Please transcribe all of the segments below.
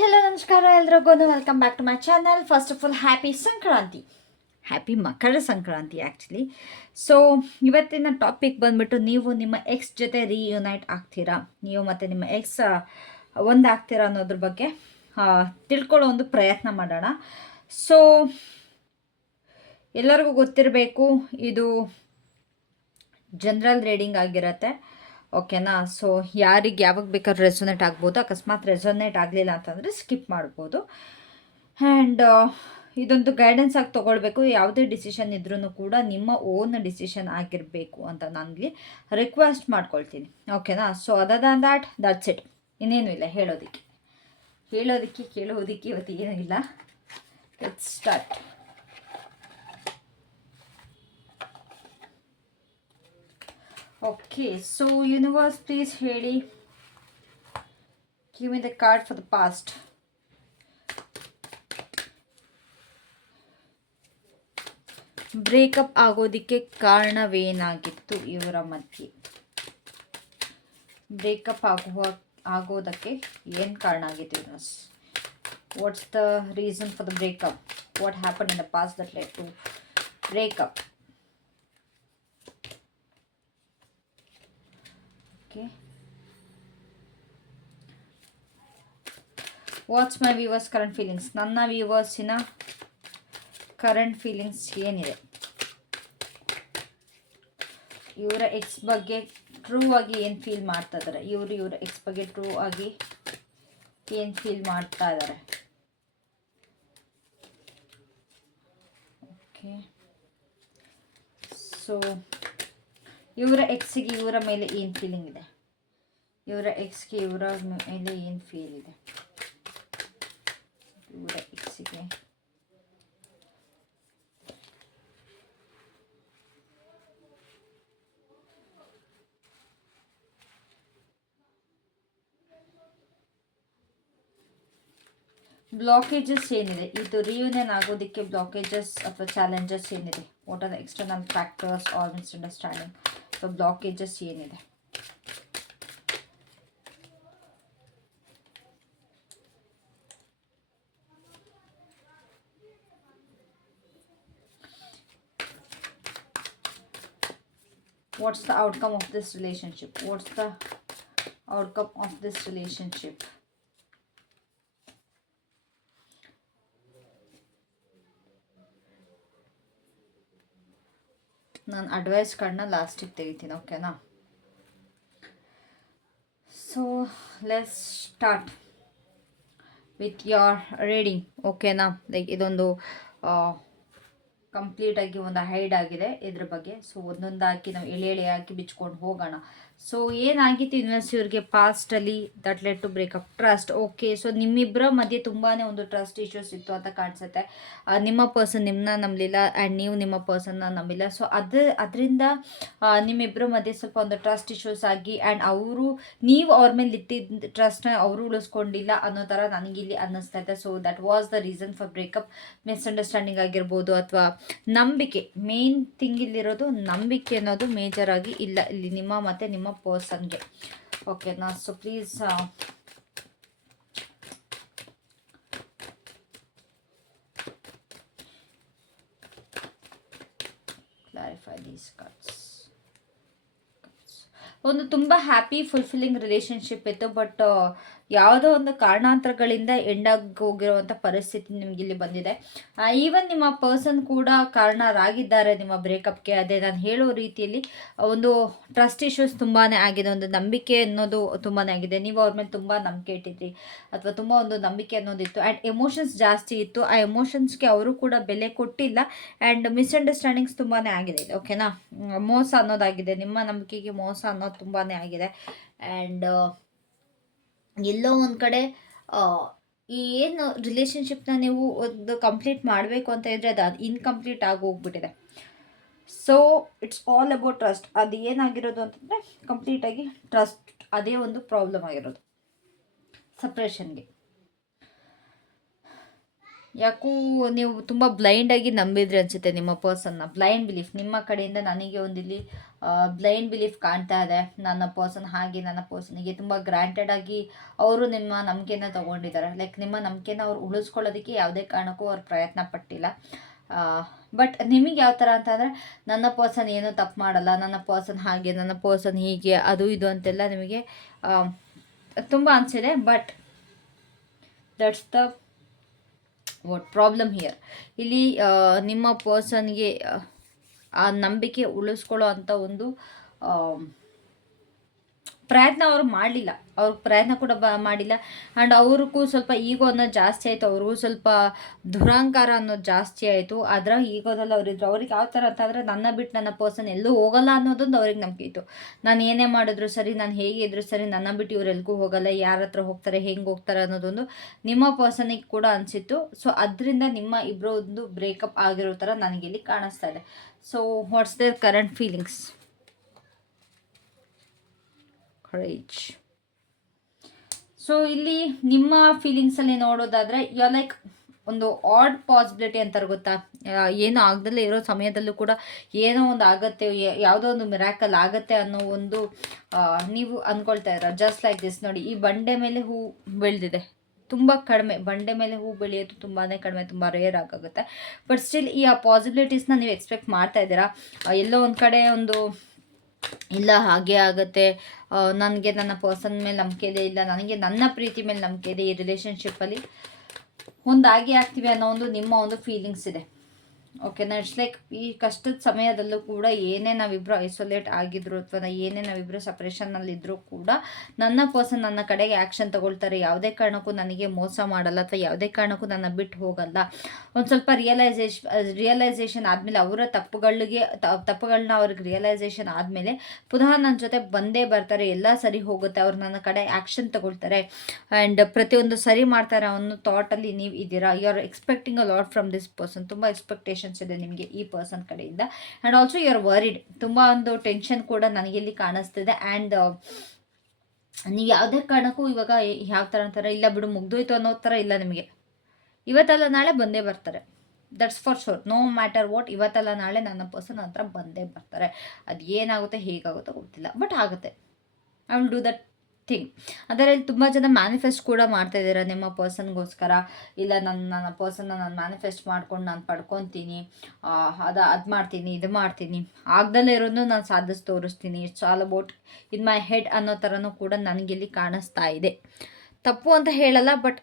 Hello ನಮಸ್ಕಾರ ಎಲ್ರಿಗೂ welcome back to my channel. First of all happy Sankranti, happy Makara Sankranti actually. So ಇವತ್ತಿನ topic ಬಂದ್ಬಿಟ್ಟು, ನೀವು ನಿಮ್ಮ ಎಕ್ಸ್ ಜೊತೆ ರೀಯುನೈಟ್ ಆಗ್ತೀರಾ, ನೀವು ಮತ್ತು ನಿಮ್ಮ ಎಕ್ಸ್ ಒಂದಾಗ್ತೀರಾ ಅನ್ನೋದ್ರ ಬಗ್ಗೆ ತಿಳ್ಕೊಳ್ಳೋ ಒಂದು ಪ್ರಯತ್ನ ಮಾಡೋಣ. ಸೊ ಎಲ್ಲರಿಗೂ ಗೊತ್ತಿರಬೇಕು, ಇದು ಜನರಲ್ ರೀಡಿಂಗ್ ಆಗಿರುತ್ತೆ, ಓಕೆನಾ. ಸೊ ಯಾರಿಗೆ ಯಾವಾಗ ಬೇಕಾದ್ರೂ ರೆಸೊನೇಟ್ ಆಗ್ಬೋದು, ಅಕಸ್ಮಾತ್ ರೆಸೊನೇಟ್ ಆಗಲಿಲ್ಲ ಅಂತಂದರೆ ಸ್ಕಿಪ್ ಮಾಡ್ಬೋದು. ಆ್ಯಂಡ್ ಇದೊಂದು ಗೈಡೆನ್ಸ್ ಆಗಿ ತೊಗೊಳ್ಬೇಕು. ಯಾವುದೇ ಡಿಸಿಷನ್ ಇದ್ರೂ ಕೂಡ ನಿಮ್ಮ ಓನ್ ಡಿಸಿಷನ್ ಆಗಿರಬೇಕು ಅಂತ ನನಗೆ ರಿಕ್ವೆಸ್ಟ್ ಮಾಡ್ಕೊಳ್ತೀನಿ, ಓಕೆನಾ. So other than that's it. ಇನ್ನೇನು ಇಲ್ಲ ಹೇಳೋದಕ್ಕೆ ಕೇಳೋದಕ್ಕೆ ಇವತ್ತು ಏನೂ ಇಲ್ಲ. Let's start. Okay, so universe, please ಹೇಳಿ, give me the card for the past. Breakup ಆಗೋದಕ್ಕೆ ಕಾರಣವೇನಾಗಿತ್ತು ಇವರ ಮಧ್ಯೆ? ಬ್ರೇಕಪ್ ಆಗೋದಕ್ಕೆ ಏನು ಕಾರಣ ಆಗಿತ್ತು universe? What's the reason for the breakup? What happen in the past that led to breakup? Okay. What's my viewers current feelings? ನನ್ನ ವ್ಯೂವರ್ಸಿನ current feelings ಏನಿದೆ? ಇವರ ಎಕ್ಸ್ ಬಗ್ಗೆ ಟ್ರೂ ಆಗಿ ಏನು ಫೀಲ್ ಮಾಡ್ತಾ ಇದ್ದಾರೆ? ಇವರ ಎಕ್ಸ್ ಬಗ್ಗೆ ಟ್ರೂ ಆಗಿ ಏನು ಫೀಲ್ ಮಾಡ್ತಾ ಇದ್ದಾರೆ? ಓಕೆ, ಸೊ ಇವರ ಎಕ್ಸ್ಗೆ ಇವರ ಮೇಲೆ ಏನು ಫೀಲಿಂಗ್ ಇದೆ? ಇವರ ಎಕ್ಸ್ಗೆ ಇವರ ಮೇಲೆ ಏನು ಫೀಲ್ ಇದೆ? ಇವರ ಎಕ್ಸ್ಗೆ ಬ್ಲಾಕೇಜಸ್ ಏನಿದೆ? ಇದು ರಿಯೂನಿಯನ್ ಆಗೋದಕ್ಕೆ ಬ್ಲಾಕೇಜಸ್ ಅಥವಾ ಚಾಲೆಂಜಸ್ ಏನಿದೆ? What are the external factors are misunderstanding ಅಥವಾ ಬ್ಲಾಕೇಜಸ್ ಏನಿದೆ? What's the outcome of this relationship? What's the outcome of this relationship? ನಾನು ಅಡ್ವೈಸ್ ಕಾರ್ಡ್ನ ಲಾಸ್ಟಿಗೆ ತೆಗಿತೀನಿ, ಓಕೆನಾ. So let's start with your reading, ಓಕೆನಾ. ಲೈಕ್ ಇದೊಂದು ಕಂಪ್ಲೀಟಾಗಿ ಒಂದು ಹೈಡ್ ಆಗಿದೆ ಇದ್ರ ಬಗ್ಗೆ. ಸೊ ಒಂದೊಂದಾಗಿ ನಾವು ಎಳೆ ಹಾಕಿ ಬಿಚ್ಕೊಂಡು ಹೋಗೋಣ. ಸೊ ಏನಾಗಿತ್ತು ಯೂನಿವರ್ಸ್ ಇವ್ರಿಗೆ ಪಾಸ್ಟಲ್ಲಿ that led to breakup? Trust. Okay, so ನಿಮ್ಮಿಬ್ಬರ ಮಧ್ಯೆ ತುಂಬಾ ಒಂದು ಟ್ರಸ್ಟ್ ಇಶ್ಯೂಸ್ ಇತ್ತು ಅಂತ ಕಾಣಿಸುತ್ತೆ. ನಿಮ್ಮ ಪರ್ಸನ್ ನಿಮ್ಮನ್ನ ನಂಬಲಿಲ್ಲ ಆ್ಯಂಡ್ ನೀವು ನಿಮ್ಮ ಪರ್ಸನ್ನ ನಂಬಿಲ್ಲ. ಸೊ ಅದರಿಂದ ನಿಮ್ಮಿಬ್ಬರ ಮಧ್ಯೆ ಸ್ವಲ್ಪ ಒಂದು ಟ್ರಸ್ಟ್ ಇಶ್ಯೂಸ್ ಆಗಿ ಆ್ಯಂಡ್ ನೀವು ಅವ್ರ ಮೇಲೆ ಇಟ್ಟಿದ್ದ ಟ್ರಸ್ಟ್ನ ಅವರು ಉಳಿಸ್ಕೊಂಡಿಲ್ಲ ಅನ್ನೋ ಥರ ನನಗಿಲ್ಲಿ ಅನ್ನಿಸ್ತಾ ಇದೆ. So that was the reason for breakup. Misunderstanding ಆಗಿರ್ಬೋದು ಅಥವಾ ನಂಬಿಕೆ. ಮೇನ್ ಥಿಂಗ್ ಇಲ್ಲಿರೋದು ನಂಬಿಕೆ ಅನ್ನೋದು ಮೇಜರ್ ಆಗಿ ಇಲ್ಲ ಇಲ್ಲಿ ನಿಮ್ಮ ಮತ್ತು ನಿಮ್ಮ ಪರ್ಸನ್ಗೆ, ಓಕೆನಾ. So please clarify these cards. ಒಂದು ತುಂಬ ಹ್ಯಾಪಿ ಫುಲ್ಫಿಲ್ಲಿಂಗ್ ರಿಲೇಷನ್ಶಿಪ್ ಇತ್ತು, ಬಟ್ ಯಾವುದೋ ಒಂದು ಕಾರಣಾಂತರಗಳಿಂದ ಎಂಡಾಗಿ ಹೋಗಿರುವಂಥ ಪರಿಸ್ಥಿತಿ ನಿಮಗಿಲ್ಲಿ ಬಂದಿದೆ. ಈವನ್ ನಿಮ್ಮ ಪರ್ಸನ್ ಕೂಡ ಕಾರಣರಾಗಿದ್ದಾರೆ ನಿಮ್ಮ ಬ್ರೇಕಪ್ಗೆ. ಅದೇ ನಾನು ಹೇಳೋ ರೀತಿಯಲ್ಲಿ ಒಂದು ಟ್ರಸ್ಟ್ ಇಶ್ಯೂಸ್ ತುಂಬಾ ಆಗಿದೆ, ಒಂದು ನಂಬಿಕೆ ಅನ್ನೋದು ತುಂಬಾ ಆಗಿದೆ. ನೀವು ಅವ್ರ ಮೇಲೆ ತುಂಬ ನಂಬಿಕೆ ಇಟ್ಟಿದ್ರಿ ಅಥವಾ ತುಂಬ ಒಂದು ನಂಬಿಕೆ ಅನ್ನೋದಿತ್ತು ಆ್ಯಂಡ್ ಎಮೋಷನ್ಸ್ ಜಾಸ್ತಿ ಇತ್ತು. ಆ ಎಮೋಷನ್ಸ್ಗೆ ಅವರು ಕೂಡ ಬೆಲೆ ಕೊಟ್ಟಿಲ್ಲ ಆ್ಯಂಡ್ ಮಿಸ್ಅಂಡರ್ಸ್ಟ್ಯಾಂಡಿಂಗ್ಸ್ ತುಂಬಾ ಆಗಿದೆ, ಓಕೆನಾ. ಮೋಸ ಅನ್ನೋದಾಗಿದೆ, ನಿಮ್ಮ ನಂಬಿಕೆಗೆ ಮೋಸ ಅನ್ನೋದು ತುಂಬಾ ಆಗಿದೆ. ಆ್ಯಂಡ್ ಎಲ್ಲೋ ಒಂದು ಕಡೆ ಈ ಏನು ರಿಲೇಷನ್ಶಿಪ್ನ ನೀವು ಒಂದು ಕಂಪ್ಲೀಟ್ ಮಾಡಬೇಕು ಅಂತ ಇದ್ದರೆ ಅದು ಇನ್ಕಂಪ್ಲೀಟ್ ಆಗಿ ಹೋಗ್ಬಿಟ್ಟಿದೆ. So it's all about trust. ಅದು ಏನಾಗಿರೋದು ಅಂತಂದರೆ ಕಂಪ್ಲೀಟಾಗಿ ಟ್ರಸ್ಟ್, ಅದೇ ಒಂದು ಪ್ರಾಬ್ಲಮ್ ಆಗಿರೋದು ಸಪ್ರೇಷನ್ಗೆ. ಯಾಕೋ ನೀವು ತುಂಬ ಬ್ಲೈಂಡಾಗಿ ನಂಬಿದ್ರಿ ಅನಿಸುತ್ತೆ ನಿಮ್ಮ ಪರ್ಸನ್ನ. ಬ್ಲೈಂಡ್ ಬಿಲೀಫ್ ನಿಮ್ಮ ಕಡೆಯಿಂದ ನನಗೆ ಒಂದಿಲ್ಲಿ ಬ್ಲೈಂಡ್ ಬಿಲೀಫ್ ಕಾಣ್ತಾ ಇದೆ. ನನ್ನ ಪರ್ಸನ್ ಹಾಗೆ, ನನ್ನ ಪರ್ಸನಿಗೆ ತುಂಬ ಗ್ರಾಂಟೆಡ್ ಆಗಿ ಅವರು ನಿಮ್ಮ ನಂಬಿಕೆನ ತೊಗೊಂಡಿದ್ದಾರೆ. ಲೈಕ್ ನಿಮ್ಮ ನಂಬಿಕೆನ ಅವ್ರು ಉಳಿಸ್ಕೊಳ್ಳೋದಕ್ಕೆ ಯಾವುದೇ ಕಾರಣಕ್ಕೂ ಅವ್ರು ಪ್ರಯತ್ನ ಪಟ್ಟಿಲ್ಲ. ಬಟ್ ನಿಮಗೆ ಯಾವ ಥರ ಅಂತಂದರೆ, ನನ್ನ ಪರ್ಸನ್ ಏನೂ ತಪ್ಪು ಮಾಡಲ್ಲ, ನನ್ನ ಪರ್ಸನ್ ಹಾಗೆ, ನನ್ನ ಪರ್ಸನ್ ಹೀಗೆ, ಅದು ಇದು ಅಂತೆಲ್ಲ ನಿಮಗೆ ತುಂಬ ಅನಿಸಿದೆ. But that's the what problem here. ಇಲ್ಲಿ ನಿಮ್ಮ ಪರ್ಸನ್ಗೆ ಆ ನಂಬಿಕೆ ಉಳಿಸ್ಕೊಳ್ಳೋ ಅಂಥ ಒಂದು ಪ್ರಯತ್ನ ಅವರು ಮಾಡಲಿಲ್ಲ. ಅವ್ರ ಪ್ರಯತ್ನ ಕೂಡ ಮಾಡಿಲ್ಲ. ಆ್ಯಂಡ್ ಅವ್ರಿಗೂ ಸ್ವಲ್ಪ ಈಗೋ ಅನ್ನೋದು ಜಾಸ್ತಿ ಆಯಿತು. ಅವ್ರಿಗೂ ಸ್ವಲ್ಪ ದುರಹಂಕಾರ ಅನ್ನೋದು ಜಾಸ್ತಿ ಆಯಿತು. ಅದರ ಈಗೋದಲ್ಲಿ ಅವರಿದ್ರು. ಅವ್ರಿಗೆ ಯಾವ ಥರ ಅಂತಂದರೆ, ನನ್ನ ಬಿಟ್ಟು ನನ್ನ ಪರ್ಸನ್ ಎಲ್ಲೂ ಹೋಗಲ್ಲ ಅನ್ನೋದೊಂದು ಅವ್ರಿಗೆ ನಂಬಿಕೆ ಇತ್ತು. ನಾನು ಏನೇ ಮಾಡಿದ್ರು ಸರಿ, ನಾನು ಹೇಗೆ ಇದ್ರು ಸರಿ, ನನ್ನ ಬಿಟ್ಟು ಇವ್ರು ಎಲ್ಗೂ ಹೋಗಲ್ಲ, ಯಾರ ಹತ್ರ ಹೋಗ್ತಾರೆ, ಹೆಂಗೆ ಹೋಗ್ತಾರೆ ಅನ್ನೋದೊಂದು ನಿಮ್ಮ ಪರ್ಸನಿಗೆ ಕೂಡ ಅನಿಸಿತ್ತು. ಸೊ ಅದರಿಂದ ನಿಮ್ಮ ಇಬ್ಬರು ಒಂದು ಬ್ರೇಕಪ್ ಆಗಿರೋ ಥರ ನನಗಿಲ್ಲಿ ಕಾಣಿಸ್ತಾ ಇದೆ. So what's their current feelings? Courage. So ಇಲ್ಲಿ ನಿಮ್ಮ ಫೀಲಿಂಗ್ಸಲ್ಲಿ ನೋಡೋದಾದರೆ, ಯು ಲೈಕ್ ಒಂದು ಆಡ್ ಪಾಸಿಬಿಲಿಟಿ ಅಂತಾರೆ ಗೊತ್ತಾ, ಏನೂ ಆಗದಲ್ಲೇ ಇರೋ ಸಮಯದಲ್ಲೂ ಕೂಡ ಏನೋ ಒಂದು ಆಗುತ್ತೆ, ಯಾವುದೋ ಒಂದು ಮಿರಾಕಲ್ ಆಗುತ್ತೆ ಅನ್ನೋ ಒಂದು ನೀವು ಅಂದ್ಕೊಳ್ತಾ ಇದ್ದೀರ. ಜಸ್ಟ್ ಲೈಕ್ ದಿಸ್ ನೋಡಿ, ಈ ಬಂಡೆ ಮೇಲೆ ಹೂ ಬೆಳೆದಿದೆ. ತುಂಬ ಕಡಿಮೆ, ಬಂಡೆ ಮೇಲೆ ಹೂ ಬೆಳೆಯೋದು ತುಂಬಾ ಕಡಿಮೆ, ತುಂಬ ರೇರ್ ಆಗುತ್ತೆ. ಬಟ್ ಸ್ಟಿಲ್ ಈ ಪಾಸಿಬಿಲಿಟೀಸ್ನ ನೀವು ಎಕ್ಸ್ಪೆಕ್ಟ್ ಮಾಡ್ತಾ ಇದ್ದೀರಾ. ಎಲ್ಲೋ ಒಂದು ಕಡೆ ಒಂದು ಇಲ್ಲ ಹಾಗೆ ಆಗುತ್ತೆ, ನನಗೆ ನನ್ನ ಪರ್ಸನ್ ಮೇಲೆ ನಂಬಿಕೆ ಇದೆ, ಇಲ್ಲ ನನಗೆ ನನ್ನ ಪ್ರೀತಿ ಮೇಲೆ ನಂಬಿಕೆ ಇದೆ, ಈ ರಿಲೇಷನ್ಶಿಪ್ಪಲ್ಲಿ ಒಂದಾಗಿ ಆಗ್ತೀವಿ ಅನ್ನೋ ಒಂದು ನಿಮ್ಮ ಒಂದು ಫೀಲಿಂಗ್ಸ್ ಇದೆ. ಓಕೆನಾ? ಇಟ್ಸ್ ಲೈಕ್ ಈ ಕಷ್ಟದ ಸಮಯದಲ್ಲೂ ಕೂಡ ಏನೇ ನಾವಿಬ್ಬರು ಐಸೋಲೇಟ್ ಆಗಿದ್ರು ಅಥವಾ ಏನೇ ನಾವಿಬ್ಬರು ಸಪ್ರೇಷನ್ನಲ್ಲಿದ್ದರೂ ಕೂಡ ನನ್ನ ಪರ್ಸನ್ ನನ್ನ ಕಡೆಗೆ ಆ್ಯಕ್ಷನ್ ತಗೊಳ್ತಾರೆ. ಯಾವುದೇ ಕಾರಣಕ್ಕೂ ನನಗೆ ಮೋಸ ಮಾಡಲ್ಲ ಅಥವಾ ಯಾವುದೇ ಕಾರಣಕ್ಕೂ ನನ್ನ ಬಿಟ್ಟು ಹೋಗಲ್ಲ. ಒಂದು ಸ್ವಲ್ಪ ರಿಯಲೈಸೇಷನ್ ಆದಮೇಲೆ, ಅವರ ತಪ್ಪುಗಳನ್ನ ಅವ್ರಿಗೆ ರಿಯಲೈಸೇಷನ್ ಆದಮೇಲೆ ಪುನಃ ನನ್ನ ಜೊತೆ ಬಂದೇ ಬರ್ತಾರೆ. ಎಲ್ಲ ಸರಿ ಹೋಗುತ್ತೆ, ಅವ್ರು ನನ್ನ ಕಡೆ ಆ್ಯಕ್ಷನ್ ತಗೊಳ್ತಾರೆ ಆ್ಯಂಡ್ ಪ್ರತಿಯೊಂದು ಸರಿ ಮಾಡ್ತಾರೆ ಅನ್ನೋ ಥಾಟಲ್ಲಿ ನೀವು ಇದ್ದೀರಾ. You are expecting a lot from this person. ತುಂಬ ಎಕ್ಸ್ಪೆಕ್ಟೇಷನ್ಸ್ ಇದೆ ನಿಮಗೆ ಈ ಪರ್ಸನ್ ಕಡೆಯಿಂದ. And also you are worried. ತುಂಬ ಒಂದು ಟೆನ್ಷನ್ ಕೂಡ ನನಗೆ ಇಲ್ಲಿ ಕಾಣಿಸ್ತಿದೆ. ಆ್ಯಂಡ್ ನೀವು ಯಾವುದೇ ಕಾರಣಕ್ಕೂ ಇವಾಗ ಯಾವ ಥರ ಅಂತಾರೆ, ಇಲ್ಲ ಬಿಡು ಮುಗ್ದೋಯ್ತು ಅನ್ನೋ ಥರ ಇಲ್ಲ. ನಿಮಗೆ ಇವತ್ತಲ್ಲ ನಾಳೆ ಬಂದೇ ಬರ್ತಾರೆ. That's for sure. No matter what, ಇವತ್ತಲ್ಲ ನಾಳೆ ನನ್ನ ಪರ್ಸನ್ ಹತ್ರ ಬಂದೇ ಬರ್ತಾರೆ. ಅದು ಏನಾಗುತ್ತೆ ಹೇಗಾಗುತ್ತೋ ಗೊತ್ತಿಲ್ಲ, ಬಟ್ ಆಗುತ್ತೆ. I will do that thing. ಅದರಲ್ಲಿ ತುಂಬ ಜನ ಮ್ಯಾನಿಫೆಸ್ಟ್ ಕೂಡ ಮಾಡ್ತಾ ಇದ್ದೀರಾ ನಿಮ್ಮ ಪರ್ಸನ್ಗೋಸ್ಕರ. ಇಲ್ಲ ನನ್ನ ಪರ್ಸನ್ನ ನಾನು ಮ್ಯಾನಿಫೆಸ್ಟ್ ಮಾಡ್ಕೊಂಡು ನಾನು ಪಡ್ಕೊತೀನಿ, ಅದು ಮಾಡ್ತೀನಿ, ಇದು ಮಾಡ್ತೀನಿ, ಆಗದಲ್ಲೇ ಇರೋದು ನಾನು ಸಾಧಿಸಿ ತೋರಿಸ್ತೀನಿ, it's all about in my head ಅನ್ನೋ ಥರನೂ ಕೂಡ ನನಗಿಲ್ಲಿ ಕಾಣಿಸ್ತಾ ಇದೆ. ತಪ್ಪು ಅಂತ ಹೇಳಲ್ಲ, ಬಟ್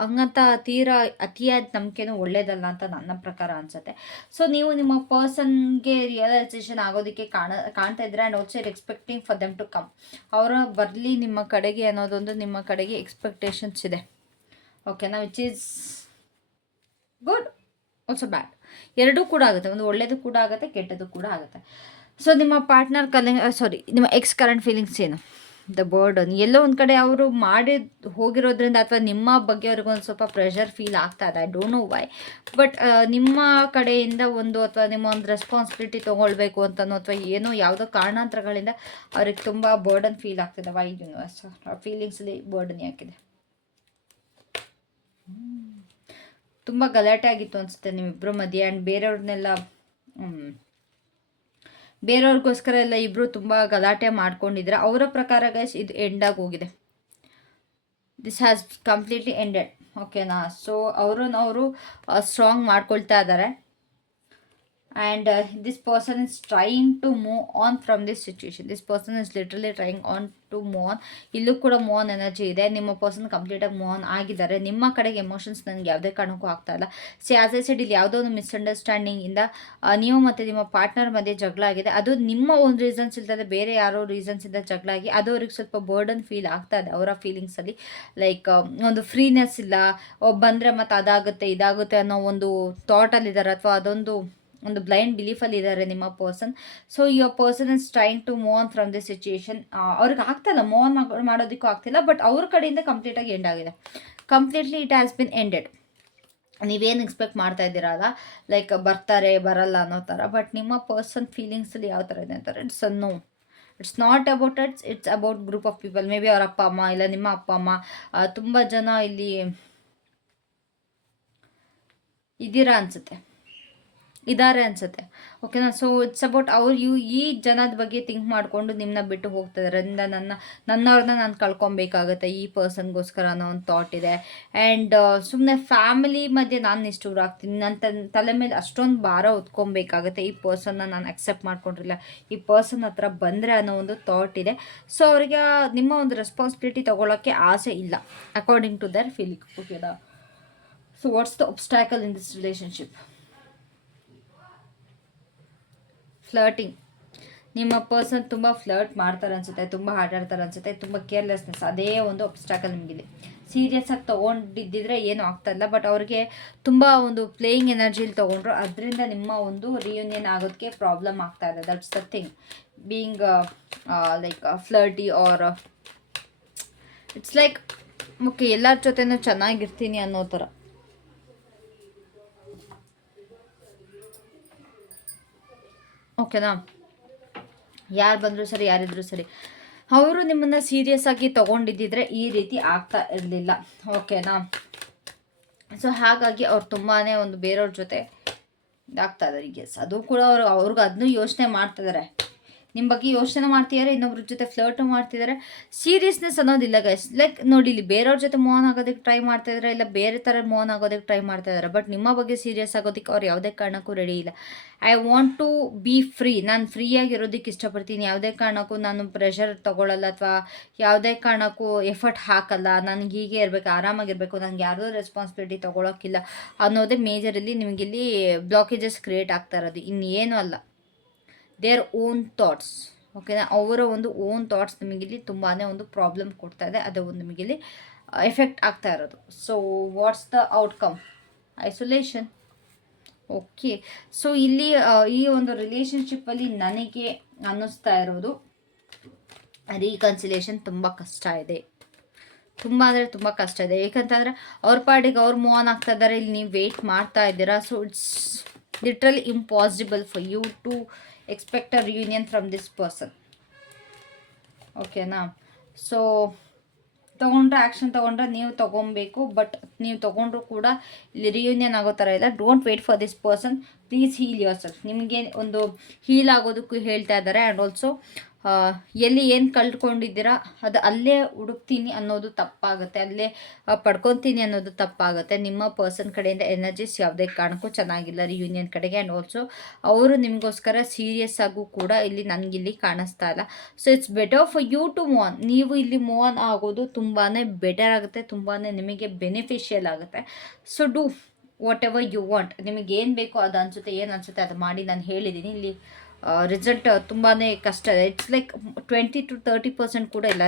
ಹಂಗಂತ ತೀರಾ ಅತಿಯಾದ ನಂಬಿಕೆನೂ ಒಳ್ಳೇದಲ್ಲ ಅಂತ ನನ್ನ ಪ್ರಕಾರ ಅನಿಸುತ್ತೆ. ಸೊ ನೀವು ನಿಮ್ಮ ಪರ್ಸನ್ಗೆ ರಿಯಲೈಸೇಷನ್ ಆಗೋದಕ್ಕೆ ಕಾಣ್ತಾ ಇದ್ರೆ, and also expecting for them to come. ಅವರು ಬರಲಿ ನಿಮ್ಮ ಕಡೆಗೆ ಅನ್ನೋದೊಂದು ನಿಮ್ಮ ಕಡೆಗೆ ಎಕ್ಸ್ಪೆಕ್ಟೇಷನ್ಸ್ ಇದೆ. ಓಕೆನಾ? ವಿಚ್ ಈಸ್ ಗುಡ್, ಆಲ್ಸೋ ಬ್ಯಾಡ್. ಎರಡೂ ಕೂಡ ಆಗುತ್ತೆ. ಒಂದು ಒಳ್ಳೇದು ಕೂಡ ಆಗುತ್ತೆ, ಕೆಟ್ಟದ್ದು ಕೂಡ ಆಗುತ್ತೆ. ಸೊ ನಿಮ್ಮ ಪಾರ್ಟ್ನರ್ ನಿಮ್ಮ ಎಕ್ಸ್ ಕರೆಂಟ್ ಫೀಲಿಂಗ್ಸ್ ಏನು? The burden. ಎಲ್ಲೋ ಒಂದು ಕಡೆ ಅವರು ಮಾಡಿ ಹೋಗಿರೋದ್ರಿಂದ ಅಥವಾ ನಿಮ್ಮ ಬಗ್ಗೆ ಅವ್ರಿಗೊಂದು ಸ್ವಲ್ಪ ಪ್ರೆಷರ್ ಫೀಲ್ ಆಗ್ತಾ ಇದೆ. I don't know why, but ನಿಮ್ಮ ಕಡೆಯಿಂದ ಒಂದು ಅಥವಾ ನಿಮ್ಮ ಒಂದು ರೆಸ್ಪಾನ್ಸಿಬಿಲಿಟಿ ತೊಗೊಳ್ಬೇಕು ಅಂತನೋ ಅಥವಾ ಏನೋ ಯಾವುದೋ ಕಾರಣಾಂತರಗಳಿಂದ ಅವ್ರಿಗೆ ತುಂಬ ಬರ್ಡನ್ ಫೀಲ್ ಆಗ್ತಿದೆ. ವೈ ಯೂನಿವರ್ಸ್ ಫೀಲಿಂಗ್ಸಲ್ಲಿ ಬರ್ಡನ್ ಯಾಕಿದೆ? ತುಂಬ ಗಲಾಟೆ ಆಗಿತ್ತು ಅನಿಸುತ್ತೆ ನಿಮ್ಮಿಬ್ಬರ ಮಧ್ಯೆ. ಆ್ಯಂಡ್ ಬೇರೆಯವ್ರಿಗೋಸ್ಕರ ಎಲ್ಲ ಇಬ್ಬರು ತುಂಬ ಗಲಾಟೆ ಮಾಡ್ಕೊಂಡಿದ್ರೆ ಅವರ ಪ್ರಕಾರ ಗೈಸ್ ಇದು ಎಂಡಾಗಿ ಹೋಗಿದೆ. This has completely ended. ಓಕೆನಾ? ಸೊ ಅವರು ಸ್ಟ್ರಾಂಗ್ ಮಾಡ್ಕೊಳ್ತಾ ಇದ್ದಾರೆ. And this person is trying to move on from this situation. This person is literally trying on to move on. ಇಲ್ಲೂ ಕೂಡ ಮೂವ್ ಆನ್ ಎನರ್ಜಿ ಇದೆ. ನಿಮ್ಮ ಪರ್ಸನ್ ಕಂಪ್ಲೀಟಾಗಿ ಮೂವ್ ಆನ್ ಆಗಿದ್ದಾರೆ. ನಿಮ್ಮ ಕಡೆಗೆ ಎಮೋಷನ್ಸ್ ನನಗೆ ಯಾವುದೇ ಕಾರಣಕ್ಕೂ ಆಗ್ತಾ ಇಲ್ಲ. ಆಸ್ ಐ ಸೆಡ್, ಇಲ್ಲಿ ಯಾವುದೋ ಒಂದು ಮಿಸ್ಅಂಡರ್ಸ್ಟ್ಯಾಂಡಿಂಗಿಂದ ನೀವು ಮತ್ತು ನಿಮ್ಮ ಪಾರ್ಟ್ನರ್ ಮಧ್ಯೆ ಜಗಳ ಆಗಿದೆ. ಅದು ನಿಮ್ಮ ಒಂದು ರೀಸನ್ಸ್ ಇಲ್ತದೆ, ಬೇರೆ ಯಾರೋ ರೀಸನ್ಸಿಂದ ಜಗಳ ಆಗಿ ಅದು ಅವ್ರಿಗೆ ಸ್ವಲ್ಪ ಬರ್ಡನ್ ಫೀಲ್ ಆಗ್ತಾ ಇದೆ ಅವರ ಫೀಲಿಂಗ್ಸಲ್ಲಿ. ಲೈಕ್ ಒಂದು ಫ್ರೀನೆಸ್ ಇಲ್ಲ, ಬಂದರೆ ಮತ್ತು ಅದಾಗುತ್ತೆ ಇದಾಗುತ್ತೆ ಅನ್ನೋ ಒಂದು ಥಾಟಲ್ಲಿದ್ದಾರೆ, ಅಥವಾ ಅದೊಂದು ಬ್ಲೈಂಡ್ ಬಿಲೀಫಲ್ಲಿ ಇದ್ದಾರೆ ನಿಮ್ಮ person. So your person is trying to move on from this situation. ಅವ್ರಿಗೆ ಆಗ್ತಾಯಿಲ್ಲ, ಮೂವ್ ಆನ್ ಮಾಡೋದಕ್ಕೂ ಆಗ್ತಿಲ್ಲ, ಬಟ್ ಅವ್ರ ಕಡೆಯಿಂದ ಕಂಪ್ಲೀಟಾಗಿ ಎಂಡ್ ಆಗಿದೆ. Completely it has been ended. ನೀವೇನು ಎಕ್ಸ್ಪೆಕ್ಟ್ ಮಾಡ್ತಾ ಇದ್ದೀರಲ್ಲ, ಲೈಕ್ ಬರ್ತಾರೆ ಬರಲ್ಲ ಅನ್ನೋ ಥರ, ಬಟ್ ನಿಮ್ಮ ಪರ್ಸನ್ ಫೀಲಿಂಗ್ಸಲ್ಲಿ ಯಾವ ಥರ ಇದೆ ಅಂತಾರೆ, it's no. It's not about it's about group of people. Maybe ಅವ್ರ ಅಪ್ಪ ಅಮ್ಮ, ಇಲ್ಲ ನಿಮ್ಮ ಅಪ್ಪ ಅಮ್ಮ. ತುಂಬ ಜನ ಇಲ್ಲಿ ಇದ್ದೀರಾ ಅನಿಸುತ್ತೆ, ಇದ್ದಾರೆ ಅನಿಸುತ್ತೆ. ಓಕೆನಾ. ಸೊ ಇಟ್ಸ್ ಅಬೌಟ್ ಅವ್ರು ಈ ಜನದ ಬಗ್ಗೆ ಥಿಂಕ್ ಮಾಡಿಕೊಂಡು ನಿಮ್ಮನ್ನ ಬಿಟ್ಟು ಹೋಗ್ತಿದ್ದಾರೆ. ಅದರಿಂದ ನನ್ನವ್ರನ್ನ ನಾನು ಕಳ್ಕೊಬೇಕಾಗತ್ತೆ ಈ ಪರ್ಸನ್ಗೋಸ್ಕರ ಅನ್ನೋ ಒಂದು ಥಾಟ್ ಇದೆ. ಆ್ಯಂಡ್ ಸುಮ್ಮನೆ ಫ್ಯಾಮಿಲಿ ಮಧ್ಯೆ ನಾನು ನಿಷ್ಠೂರ ಆಗ್ತೀನಿ. ನನ್ನ ತಲೆ ಮೇಲೆ ಅಷ್ಟೊಂದು ಭಾರ ಹೊತ್ಕೊಬೇಕಾಗತ್ತೆ ಈ ಪರ್ಸನ್ನ ನಾನು ಅಕ್ಸೆಪ್ಟ್ ಮಾಡ್ಕೊಂಡಿರಲಿಲ್ಲ, ಈ ಪರ್ಸನ್ ಹತ್ರ ಬಂದರೆ ಅನ್ನೋ ಒಂದು ಥಾಟ್ ಇದೆ. ಸೊ ಅವರಿಗೆ ನಿಮ್ಮ ಒಂದು ರೆಸ್ಪಾನ್ಸಿಬಿಲಿಟಿ ತೊಗೊಳಕ್ಕೆ ಆಸೆ ಇಲ್ಲ ಅಕಾರ್ಡಿಂಗ್ ಟು ದರ್ ಫೀಲಿಂಗ್. ಓಕೆನಾ. So what's the obstacle in this relationship? Flirting. ನಿಮ್ಮ ಪರ್ಸನ್ ತುಂಬ ಫ್ಲರ್ಟ್ ಮಾಡ್ತಾರೆ ಅನಿಸುತ್ತೆ, ತುಂಬ ಆಟಾಡ್ತಾರೆ ಅನಿಸುತ್ತೆ, ತುಂಬ ಕೇರ್ಲೆಸ್ನೆಸ್, ಅದೇ ಒಂದು ಅಬ್ಸ್ಟ್ಯಾಕಲ್ ನಿಮಗಿದೆ. ಸೀರಿಯಸ್ ಆಗಿ ತೊಗೊಂಡಿದ್ದಿದ್ರೆ ಏನೂ ಆಗ್ತಾಯಿಲ್ಲ, ಬಟ್ ಅವ್ರಿಗೆ ತುಂಬ ಒಂದು ಪ್ಲೇಯಿಂಗ್ ಎನರ್ಜಿಲಿ ತೊಗೊಂಡ್ರು, ಅದರಿಂದ ನಿಮ್ಮ ಒಂದು ರಿಯೂನಿಯನ್ ಆಗೋದಕ್ಕೆ ಪ್ರಾಬ್ಲಮ್ ಆಗ್ತಾ ಇದೆ. That's the thing being like flirty or it's like okay ಎಲ್ಲರ ಜೊತೆನೂ ಚೆನ್ನಾಗಿರ್ತೀನಿ ಅನ್ನೋ ಥರ. ಓಕೆನಾ. ಯಾರು ಬಂದರೂ ಸರಿ, ಯಾರಿದ್ರು ಸರಿ, ಅವರು ನಿಮ್ಮನ್ನು ಸೀರಿಯಸ್ ಆಗಿ ತೊಗೊಂಡಿದ್ದಿದ್ರೆ ಈ ರೀತಿ ಆಗ್ತಾ ಇರಲಿಲ್ಲ. ಓಕೆನಾ. ಸೊ ಹಾಗಾಗಿ ಅವ್ರು ತುಂಬಾ ಒಂದು ಬೇರೆಯವ್ರ ಜೊತೆ ಇದಾಗ್ತಾ ಇದ್ದಾರೆ. ಎಸ್, ಅದು ಕೂಡ ಅವ್ರಿಗೆ ಅದನ್ನೂ ಯೋಚನೆ ಮಾಡ್ತಿದ್ದಾರೆ, ನಿಮ್ಮ ಬಗ್ಗೆ ಯೋಚನೆ ಮಾಡ್ತಿದ್ದಾರೆ, ಇನ್ನೊಬ್ರ ಜೊತೆ ಫ್ಲರ್ಟು ಮಾಡ್ತಿದ್ದಾರೆ. ಸೀರಿಯಸ್ನೆಸ್ ಅನ್ನೋದಿಲ್ಲ ಗೈಸ್. ಲೈಕ್ ನೋಡಿ, ಇಲ್ಲಿ ಬೇರೆಯವ್ರ ಜೊತೆ ಮೂವ್ ಆಗೋದಕ್ಕೆ ಟ್ರೈ ಮಾಡ್ತಾಯಿದ್ದಾರೆ, ಇಲ್ಲ ಬೇರೆ ಥರ ಮೂವ್ ಆಗೋದಕ್ಕೆ ಟ್ರೈ ಮಾಡ್ತಾಯಿದ್ದಾರೆ. ಬಟ್ ನಿಮ್ಮ ಬಗ್ಗೆ ಸೀರಿಯಸ್ ಆಗೋದಕ್ಕೆ ಅವ್ರು ಯಾವುದೇ ಕಾರಣಕ್ಕೂ ರೆಡಿ ಇಲ್ಲ. I want to be free, ನಾನು ಫ್ರೀಯಾಗಿರೋದಕ್ಕೆ ಇಷ್ಟಪಡ್ತೀನಿ, ಯಾವುದೇ ಕಾರಣಕ್ಕೂ ನಾನು ಪ್ರೆಷರ್ ತೊಗೊಳ್ಳಲ್ಲ, ಅಥವಾ ಯಾವುದೇ ಕಾರಣಕ್ಕೂ ಎಫರ್ಟ್ ಹಾಕಲ್ಲ, ನನಗೆ ಹೀಗೆ ಇರಬೇಕು, ಆರಾಮಾಗಿರಬೇಕು, ನನಗೆ ಯಾವುದೋ ರೆಸ್ಪಾನ್ಸಿಬಿಲಿಟಿ ತೊಗೊಳಕ್ಕಿಲ್ಲ ಅನ್ನೋದೇ ಮೇಜರಲ್ಲಿ ನಿಮಗಿಲ್ಲಿ ಬ್ಲಾಕೇಜಸ್ ಕ್ರಿಯೇಟ್ ಆಗ್ತಾ ಇರೋದು, ಇನ್ನೇನು ಅಲ್ಲ. Their own thoughts. ಓಕೆನಾ. ಅವರ ಒಂದು ಓನ್ ಥಾಟ್ಸ್ ನಿಮಗಿಲ್ಲಿ ತುಂಬಾ ಒಂದು ಪ್ರಾಬ್ಲಮ್ ಕೊಡ್ತಾ ಇದೆ, ಅದು ಒಂದು ನಿಮಗಿಲ್ಲಿ ಎಫೆಕ್ಟ್ ಆಗ್ತಾ ಇರೋದು. So what's the outcome? Isolation. Okay. So ಇಲ್ಲಿ ಈ ಒಂದು ರಿಲೇಷನ್ಶಿಪ್ಪಲ್ಲಿ ನನಗೆ ಅನ್ನಿಸ್ತಾ ಇರೋದು ರೀಕನ್ಸಿಲೇಷನ್ ತುಂಬ ಕಷ್ಟ ಇದೆ, ತುಂಬ ಅಂದರೆ ತುಂಬ ಕಷ್ಟ ಇದೆ. ಏಕೆಂತಂದರೆ ಅವ್ರ ಪಾರ್ಟಿಗೆ ಅವ್ರು ಮೂವ್ ಆನ್ ಆಗ್ತಾ ಇದ್ದಾರೆ, ಇಲ್ಲಿ ನೀವು ವೆಯ್ಟ್ ಮಾಡ್ತಾ ಇದ್ದೀರಾ. So it's literally impossible for you to expect a reunion from this person. ಓಕೆನಾ. ಸೊ ಆ್ಯಕ್ಷನ್ ತೊಗೊಂಡ್ರೆ ನೀವು ತೊಗೊಬೇಕು, ಬಟ್ ನೀವು ತೊಗೊಂಡ್ರು ಕೂಡ ಇಲ್ಲಿ ರಿಯೂನಿಯನ್ ಆಗೋ ಥರ ಇಲ್ಲ. Don't wait for this person, please heal yourself. ನಿಮಗೆ ಒಂದು ಹೀಲ್ ಆಗೋದಕ್ಕೂ ಹೇಳ್ತಾ ಇದ್ದಾರೆ. ಆ್ಯಂಡ್ ಆಲ್ಸೋ ಎಲ್ಲಿ ಏನು ಕಳ್ಕೊಂಡಿದ್ದೀರಾ ಅದು ಅಲ್ಲೇ ಹುಡುಕ್ತೀನಿ ಅನ್ನೋದು ತಪ್ಪಾಗುತ್ತೆ, ಅಲ್ಲೇ ಪಡ್ಕೊತೀನಿ ಅನ್ನೋದು ತಪ್ಪಾಗುತ್ತೆ. ನಿಮ್ಮ ಪರ್ಸನ್ ಕಡೆಯಿಂದ ಎನರ್ಜೀಸ್ ಯಾವುದೇ ಕಾರಣಕ್ಕೂ ಚೆನ್ನಾಗಿಲ್ಲ ರಿಯೂನಿಯನ್ ಕಡೆಗೆ. ಆ್ಯಂಡ್ ಆಲ್ಸೋ ಅವರು ನಿಮಗೋಸ್ಕರ ಸೀರಿಯಸ್ ಆಗೂ ಕೂಡ ಇಲ್ಲಿ ನನಗಿಲ್ಲಿ ಕಾಣಿಸ್ತಾ ಇಲ್ಲ. So it's better for you to move on. ನೀವು ಇಲ್ಲಿ ಮೂವ್ ಆನ್ ಆಗೋದು ತುಂಬಾ ಬೆಟರ್ ಆಗುತ್ತೆ, ತುಂಬಾ ನಿಮಗೆ ಬೆನಿಫಿಷಿಯಲ್ ಆಗುತ್ತೆ. So do whatever you want. ನಿಮಗೇನು ಬೇಕೋ ಅದು ಅನಿಸುತ್ತೆ, ಏನು ಅನಿಸುತ್ತೆ ಅದು ಮಾಡಿ. ನಾನು ಹೇಳಿದ್ದೀನಿ ಇಲ್ಲಿ ರಿಸಲ್ಟ್ ತುಂಬಾ ಕಷ್ಟ ಇದೆ. ಇಟ್ಸ್ ಲೈಕ್ 20 to 30% ಕೂಡ ಇಲ್ಲ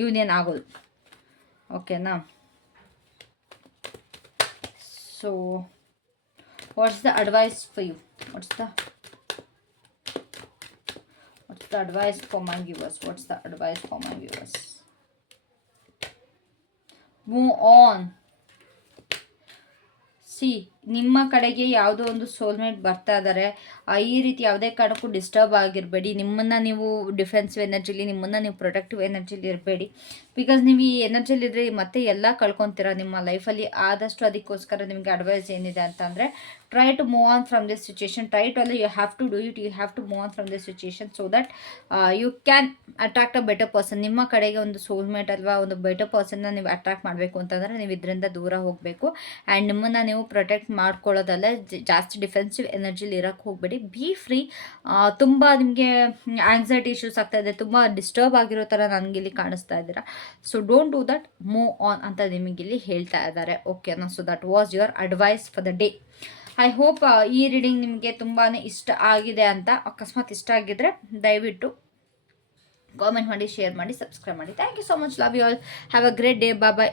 ಯೂನಿಯನ್ ಆಗೋದು. ಓಕೆನಾ. So what's the advice for you? What's the advice for my viewers? What's the advice for my viewers? Move on. See, ನಿಮ್ಮ ಕಡೆಗೆ ಯಾವುದೋ ಒಂದು ಸೋಲ್ಮೇಟ್ ಬರ್ತಾ ಇದ್ದಾರೆ. ಈ ರೀತಿ ಯಾವುದೇ ಕಾರಣಕ್ಕೂ ಡಿಸ್ಟರ್ಬ್ ಆಗಿರಬೇಡಿ. ನಿಮ್ಮನ್ನು ನೀವು ಡಿಫೆನ್ಸಿವ್ ಎನರ್ಜಿಲಿ, ನಿಮ್ಮನ್ನು ನೀವು ಪ್ರೊಟೆಕ್ಟಿವ್ ಎನರ್ಜಿಲಿ ಇರಬೇಡಿ. ಬಿಕಾಸ್ ನೀವು ಈ ಎನರ್ಜಿಲಿದ್ದರೆ ಮತ್ತೆ ಎಲ್ಲ ಕಳ್ಕೊತೀರ ನಿಮ್ಮ ಲೈಫಲ್ಲಿ. ಆದಷ್ಟು ಅದಕ್ಕೋಸ್ಕರ ನಿಮಗೆ ಅಡ್ವೈಸ್ ಏನಿದೆ ಅಂತಂದರೆ, try to move on from this situation. Try to ಅಲ್ಲ, you have to do it. You have to move on from this situation so that you can attract a better person. ನಿಮ್ಮ ಕಡೆಗೆ ಒಂದು soulmate ಅಥವಾ ಒಂದು better ಪರ್ಸನ್ನ ನೀವು attract ಮಾಡಬೇಕು ಅಂತಂದರೆ ನೀವು ಇದರಿಂದ ದೂರ ಹೋಗಬೇಕು. ಆ್ಯಂಡ್ ನಿಮ್ಮನ್ನು ನೀವು ಪ್ರೊಟೆಕ್ಟ್ ಮಾಡ್ಕೊಳ್ಳೋದಲ್ಲ, ಜಾಸ್ತಿ ಡಿಫೆನ್ಸಿವ್ ಎನರ್ಜಿಲಿ ಇರೋಕ್ಕೆ ಹೋಗಬೇಡಿ. B free. ತುಂಬ ನಿಮಗೆ ಆಂಗ್ಸೈಟಿ ಇಶ್ಯೂಸ್ ಆಗ್ತಾಯಿದೆ, ತುಂಬ ಡಿಸ್ಟರ್ಬ್ ಆಗಿರೋ ಥರ ನನಗಿಲ್ಲಿ ಕಾಣಿಸ್ತಾ ಇದ್ದೀರಾ. So don't do that, move on ಅಂತ ನಿಮಗಿಲ್ಲಿ ಹೇಳ್ತಾ ಇದ್ದಾರೆ. ಓಕೆನಾ. So that was your advice for the day. I hope ಈ ರೀಡಿಂಗ್ ನಿಮಗೆ ತುಂಬಾ ಇಷ್ಟ ಆಗಿದೆ ಅಂತ. ಅಕಸ್ಮಾತ್ ಇಷ್ಟ ಆಗಿದ್ದರೆ ದಯವಿಟ್ಟು ಕಾಮೆಂಟ್ ಮಾಡಿ, ಶೇರ್ ಮಾಡಿ, ಸಬ್ಸ್ಕ್ರೈಬ್ ಮಾಡಿ. Thank you so much. Love you all. Have a great day. Bye bye.